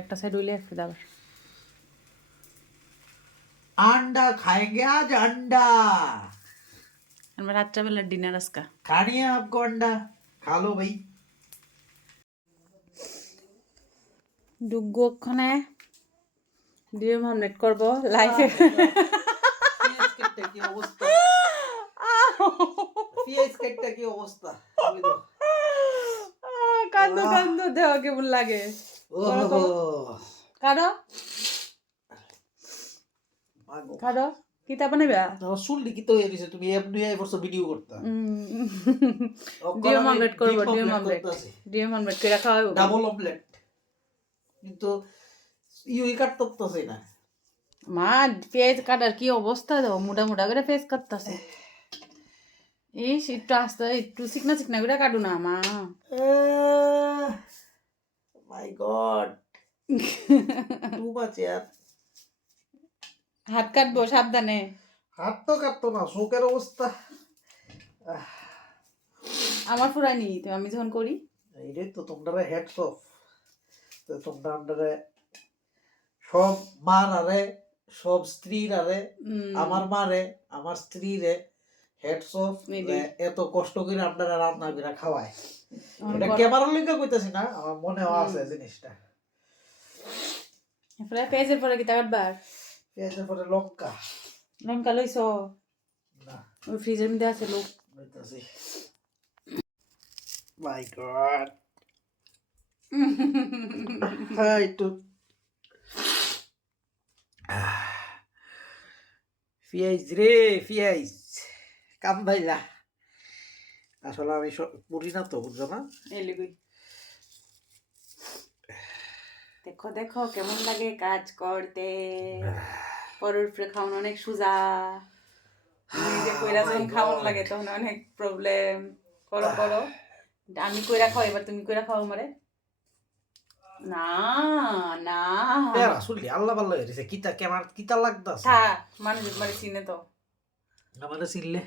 একটা সাইড হইলে একটা দাবার अंडा खाएंगे आज अंडा আমরা রাত্রেবেলা ডিনার আজকা खानी है आपको अंडा खा लो भाई ডুগু ওখানে ডিম অমলেট করবো লাইফে পিএস কেটে কি অবস্থা পিএস কেটে কি অবস্থা কান্দো কান্দো দেওয়া কেমন লাগে কারো কারো কিতা বানাইবা শুন লিখিত হয়ে গেছে তুমি এমনি এই বছর ভিডিও করতা ডিম অমলেট করবো ডিম অমলেট করে খাওয়াবো ডাবল অমলেট কিন্তু ইউই কাটতেছে না মা পেঁয়াজ কাটার কি অবস্থা দাও মোটা মোটা করে পেঁয়াজ কাটতেছে ইস একটু আস্তে একটু চিকনা চিকনা করে কাটু না মা মাই গড টু মাচ यार হাত কাটবো সাবধানে হাত তো কাটতো না শোকের অবস্থা আমার ফুরায়নি তো আমি যখন করি এইটাই তো তোমরা হেডস অফ তো তোমরা আন্ডারে সব মার আরে সব স্ত্রীর আরে আমার মারে আমার স্ত্রীরে হেডস অফ এত কষ্ট করে আপনারা রান্না করে খাওয়ায় এটা ক্যামেরার লিঙ্কা কইতাছি না আমার মনেও আছে জিনিসটা এরপরে পেঁয়াজের পরে কি কাটবার পেঁয়াজের পরে লঙ্কা লঙ্কা লইছো না ওই ফ্রিজের মধ্যে আছে লোক লইতাছি মাই গড হাই তো ফিয়াইজ রে ফিয়াইজ কান্দাইলা আসলে আমি পুরি না তো বুঝছো না এলিগুই দেখো দেখো কেমন লাগে কাজ করতে পরের উপরে খাওয়ানো অনেক সোজা নিজে কইরা যখন খাওয়ানো লাগে তখন অনেক প্রবলেম করো করো আমি কইরা খাও এবার তুমি কইরা খাও আমারে না না আসলে আল্লাহ ভালো হয়েছে কিতা কেমন কিতা লাগতাছে থাক মানুষ মানে চিনে তো আমারে চিনলে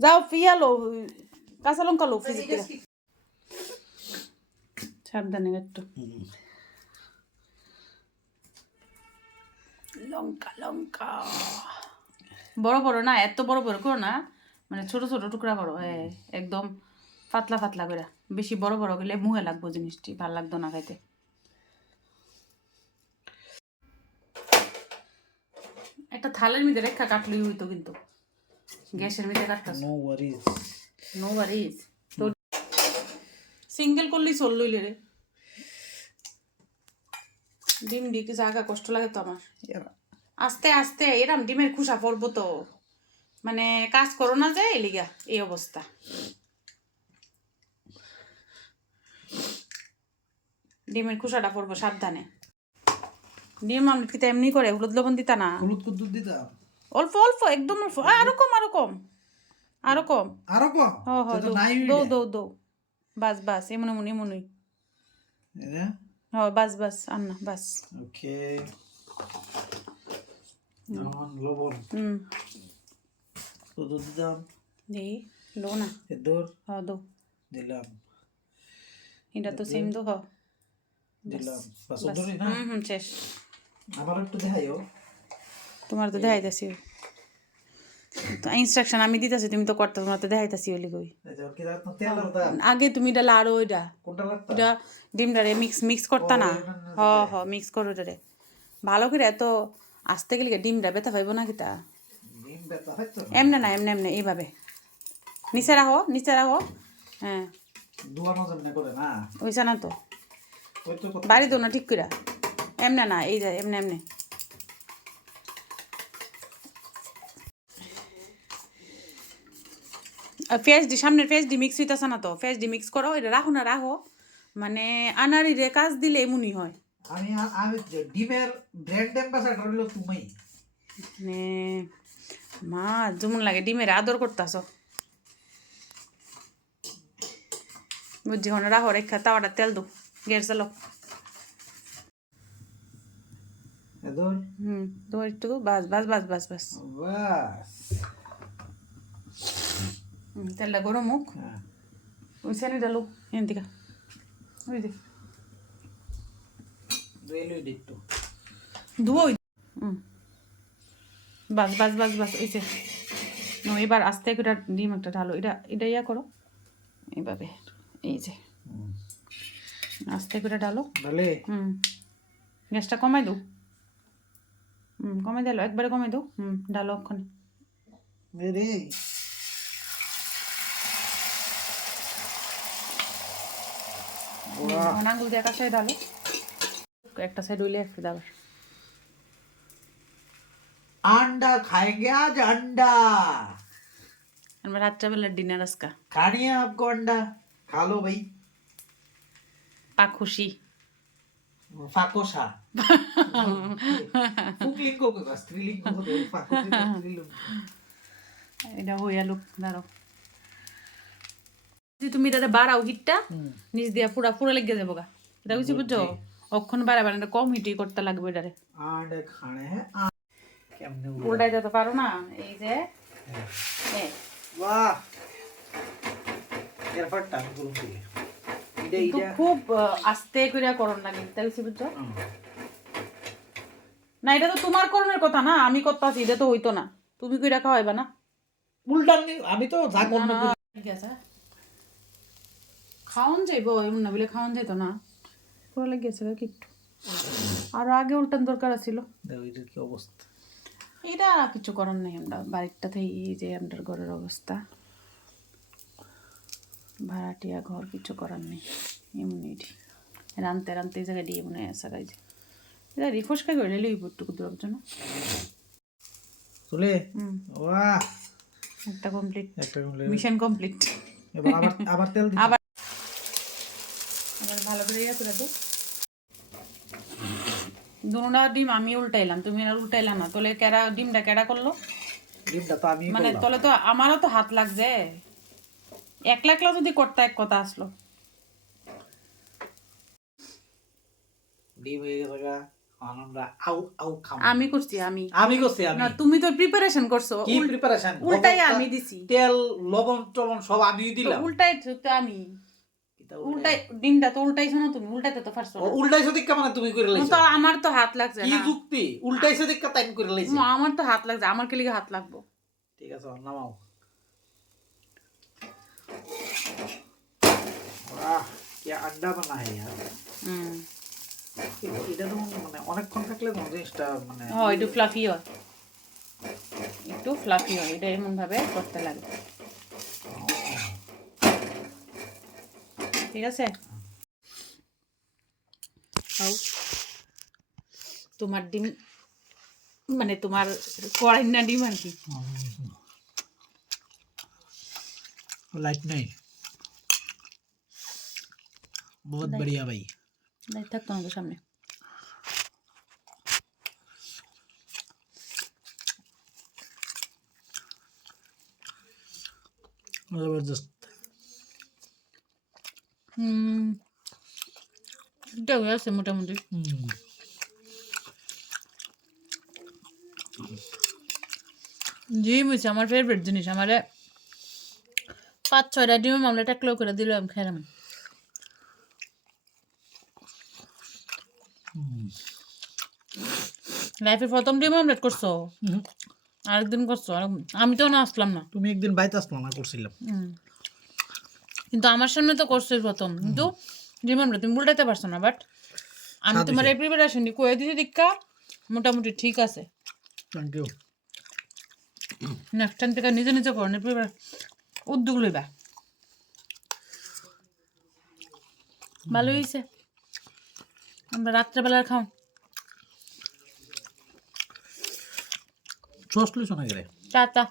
যাও পিয়ালো কাঁচা লঙ্কা লো ফ্রিজে সাবধানে একটু লঙ্কা লঙ্কা বড় বড় না এত বড় বড় করো না মানে ছোট ছোট টুকরা করো একদম পাতলা পাতলা করে বেশি বড় বড় গেলে মুহে লাগবো জিনিসটি ভাল লাগতো না খাইতে একটা থালের মধ্যে রেখা কাটলেই হইতো কিন্তু গ্যাসের মধ্যে কাটতাস নো ওয়ারিজ নো ওয়ারিজ তো সিঙ্গেল করলেই চল লইলে রে ডিম ডিকে জায়গা কষ্ট লাগে তো আমার আস্তে আস্তে এরম ডিমের খুশা পড়বো তো মানে কাজ করো না যায় এলিগা এই অবস্থা ডিমের খুশাটা পড়বো সাবধানে ডিম অমলেট কি এমনি করে হলুদ লবণ দিতা না হলুদ কত দিতা অল্প অল্প একদম অল্প আরো কম আরো কম আরো কম আরো কম দৌ দৌ দৌ বাস বাস এমন এমন এমনই বাস বাস আন্না বাস ওকে লবণ কত দিতাম দে লো না এদর দৌ দিলাম এটা তো সেম তো দিলাম বাস ওদরই না শেষ আমার একটু দেখাইও তোমার তো দেখাইতাছি ইনস্ট্রাকশন আমি দিতেছি তুমি তো করতে তোমার তো দেখাইতাছি ওলি কই আগে তুমি এটা লাড়ো ওইটা এটা ডিমটারে মিক্স করতা না হ মিক্স করো রে ভালো করে এত আস্তে গেলে ডিমটা ব্যথা পাইব না কিতা এমনে না এমনে এমনে এইভাবে নিচে রাখো হ্যাঁ ওইসা না তো বাড়ি দো না ঠিক করে এমনে না এই যায় এমনে এমনে ফেস সামনের ফেস ডি মিক্স হইতেছে না তো ফেস ডি মিক্স করো এটা রাখো না রাখো মানে আনারি রে কাজ দিলে এমনই হয় আমি ডিমের ব্র্যান্ড অ্যাম্বাসাডর হলো তুমি মানে মা যেমন লাগে ডিমের আদর করতেছ বুঝছি হন রাখো রেখা তাওয়াটা তেল দো গ্যাস চালো দো একটু বাস বাস বাস বাস বাস তেলটা গরম হোক ওই সেনে ডালো এন থেকে ওই দে রেলওয়ে একটু ধুবো বাস বাস বাস বাস এই যে এবার আস্তে করে ডিম একটা ঢালো, এটা ইয়া করো এইভাবে, এই যে আস্তে করে ঢালো। গ্যাসটা কমাই দাও, কমাই দিলো, একবারে কমাই দাও, ঢালো ওখানে। আঙুল দিয়ে একটা সাইড ঢালো, একটা সাইড হইলে একটু দাবার। अंडा खाएंगे आज अंडा। আমরা রাত্রেবেলা ডিনার আজকা खानी है आपको अंडा? खा लो भाई। পাখুশি फाकोशा पुकलिंग को स्त्रीलिंग को तो फाकोशा स्त्रीलिंग। এটা হইয়া লোক দাঁড়াও, তুমি এটা বাড়াও হিটটা, নিচ দিয়া পুরা পুরা লেগে যাবো গা, এটা বুঝছি বুঝছো? অক্ষণ বাড়াবার এটা কম হিটই করতে লাগবে এটারে। अंडे खाने हैं কেমনে উল্টাই যেতে পারো না, এই যে বাহ এরপর টান করুন দিলে কিন্তু খুব আস্তে করে করণ লাগে, তাই বুঝছি বুঝছো? না এটা তো তোমার করণের কথা না, আমি করতে আছি, এটা তো হইতো না, তুমি কইরা খাওয়াইবা না। উল্টান আমি তো যা করব ঠিক আছে, খাওন যাইবো এমন না বলে খাওন যাইতো না, পুরো লেগেছে কি একটু, আর আগে উল্টান দরকার ছিল। এটার কি অবস্থা? এটা কিছু করার নেই, আমরা বাড়িটাতে এই যে আমাদের ঘরের অবস্থা, ভাড়াটিয়া ঘর, কিছু করার নেই, এমনি রানতে রানতে এই জায়গায় দিয়ে মনে হয় সারাই যে এটা রিফোর্স খাই করে লইব একটু দূরের জন্য চলে। বাহ একটা কমপ্লিট, মিশন কমপ্লিট। এবার আবার তেল দিই, আবার ভালো করে ইয়া করে দাও। দুটা ডিম আমি উল্টাইলাম, তুমি আর উল্টাইলা না, তোলে কেডা ডিমটা কেডা করলো? ডিমটা তো আমি মানে তোলে তো আমারও তো হাত লাগছে, একলা একলা যদি করতে এক কথা আসলো। ডিম হয়ে গেছে গা, আমরা আউ আউ খাও। আমি করছি, আমি করছি। না তুমি তো প্রিপারেশন করছো, কি প্রিপারেশন? উল্টাই আমি দিছি, তেল লবণ টবণ সব আমি দিলাম। উল্টাই তো আমি উল্টাই, ডিমটা তো উল্টাইছো না তুমি, উল্টাইতে তো পারছো না। উল্টাইছো দিক মানে তুমি করে লাইছো, তো আমার তো হাত লাগছে কি না। যুক্তি? উল্টাইছো দিক তাই করে লাইছো। আমার তো হাত লাগছে, আমার কি লিগে হাত লাগবো? ঠিক আছে নামাও। वाह क्या अंडा बना है यार। এটা তো মানে অনেকক্ষণ থাকলে তো জিনিসটা মানে একটু ফ্লাফি হয়, একটু ফ্লাফি হয়, এটা এমন ভাবে করতে লাগে, ঠিক আছে? তোমার ডিম মানে তোমার কড়াই না ডিম আর কি, लाइट नहीं बहुत बढ़िया भाई। লাইট থাকতো আমাদের সামনে। जबरदस्त। এটা হয়ে আছে মোটামুটি। ডিম হচ্ছে আমার ফেভারিট জিনিস, আমারে 5-6টা ডিমের মামলা টাকলেও করে দিলে আমি খেলাম। লাইফের প্রথম ডিম অমলেট করছো, আরেকদিন করছো, আমি তো না আসলাম না। তুমি একদিন বাইতে আসলো না, করছিলাম কিন্তু আমার সামনে তো করছোই প্রথম, কিন্তু ডিম অমলেট তুমি উল্টাতে পারছো না। বাট আমি তোমার এই প্রিপারেশন কয়ে দিছি দীক্ষা মোটামুটি ঠিক আছে। Thank you. নেক্সট টাইম থেকে নিজে নিজে করো, উদ্যোগ লইবা। ভালো হয়েছে, আমরা রাত্রেবেলার খাও। সস লইছো না গেলে টাটা।